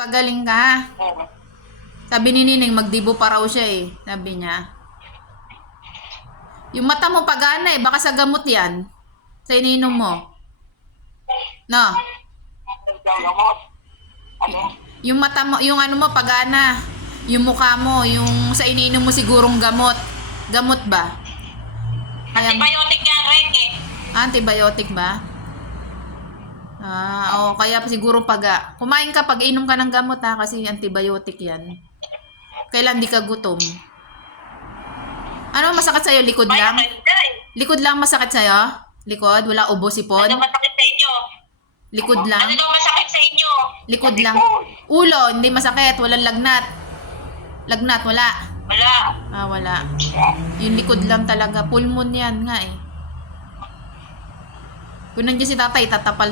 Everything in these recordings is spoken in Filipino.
Pagaling ka. Oo. Sabi ni Nining, magdibo pa raw siya eh. Sabi niya. Yung mata mo pagana eh. Baka sa gamot yan. Sa ininom mo. No? Gamot. Ano? Yung mata mo, yung ano mo pagana. Yung mukha mo, yung sa ininom mo sigurong gamot. Gamot ba? Kaya, Antibiotic yan rin eh. antibiotic ba? Oo, kaya siguro paga. Kumain ka pag inom ka ng gamot ha, kasi antibiotic yan. Kailan di ka gutom? Ano masakit sa'yo? Likod lang? Likod lang masakit sa'yo? Likod? Wala ubo sipon? Ano masakit sa inyo? Likod Ano lang? daw masakit sa inyo? Likod lang? Ulo, hindi masakit. Walang lagnat. Lagnat, wala. Wala. Wala. Yung likod lang talaga. Pulmon yan nga eh. Kung nandiyan si tatay, tatapal,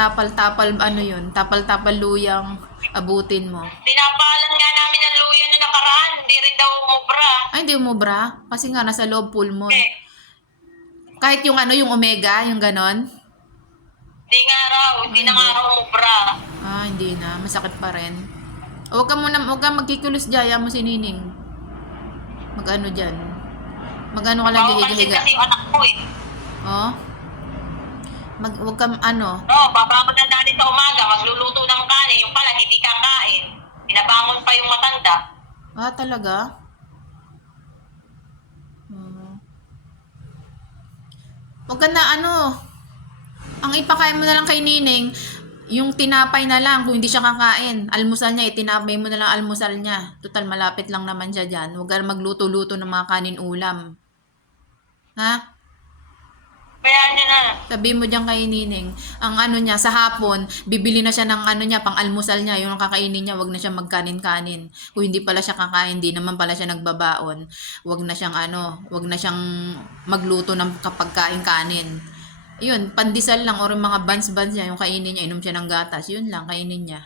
tapal-tapal, ano yun, tapal-tapal luyang abutin mo. Tinapalan nga namin ang luya na nakaraan. Hindi rin daw umubra. Ay, hindi umubra. Kasi nga, nasa loob pulmon. Eh, Kahit yung ano, yung omega, yung ganon. hindi nga raw. Hindi na nga raw umubra. Hindi na. Masakit pa rin. Huwag ka magkikilos dyan. Mo si Nining. Mag-ano dyan. Mag-ano ka lang Papapansin higa-higa. kasi yung anak ko eh. Oh? Huwag ka, ano. No, bababad na natin sa umaga. Magluluto ng kanin. Yung pala, hindi kakain. Pinabangon pa yung matanda. Talaga? Huwag ka na, ano. Ang ipakain mo na lang kay Nining, yung tinapay na lang, kung hindi siya kakain. Almusal niya, itinapay mo na lang almusal niya. Total, malapit lang naman siya dyan. Huwag ka magluto-luto ng mga kanin ulam. Ha? Kaya niya na. Sabi mo dyan kay Nining, ang ano niya, sa hapon, bibili na siya ng ano niya, pang almusal niya, yung kakainin niya, wag na siya magkanin-kanin. Kung hindi pala siya kakain, hindi naman pala siya nagbabaon, wag na siyang ano, wag na siyang magluto ng kapag kain-kanin. Yun, pandesal lang, or mga buns-buns niya, yung kainin niya, inom siya ng gatas, yun lang, kainin niya.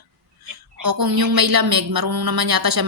O kung yung may lamig, marunong naman yata siya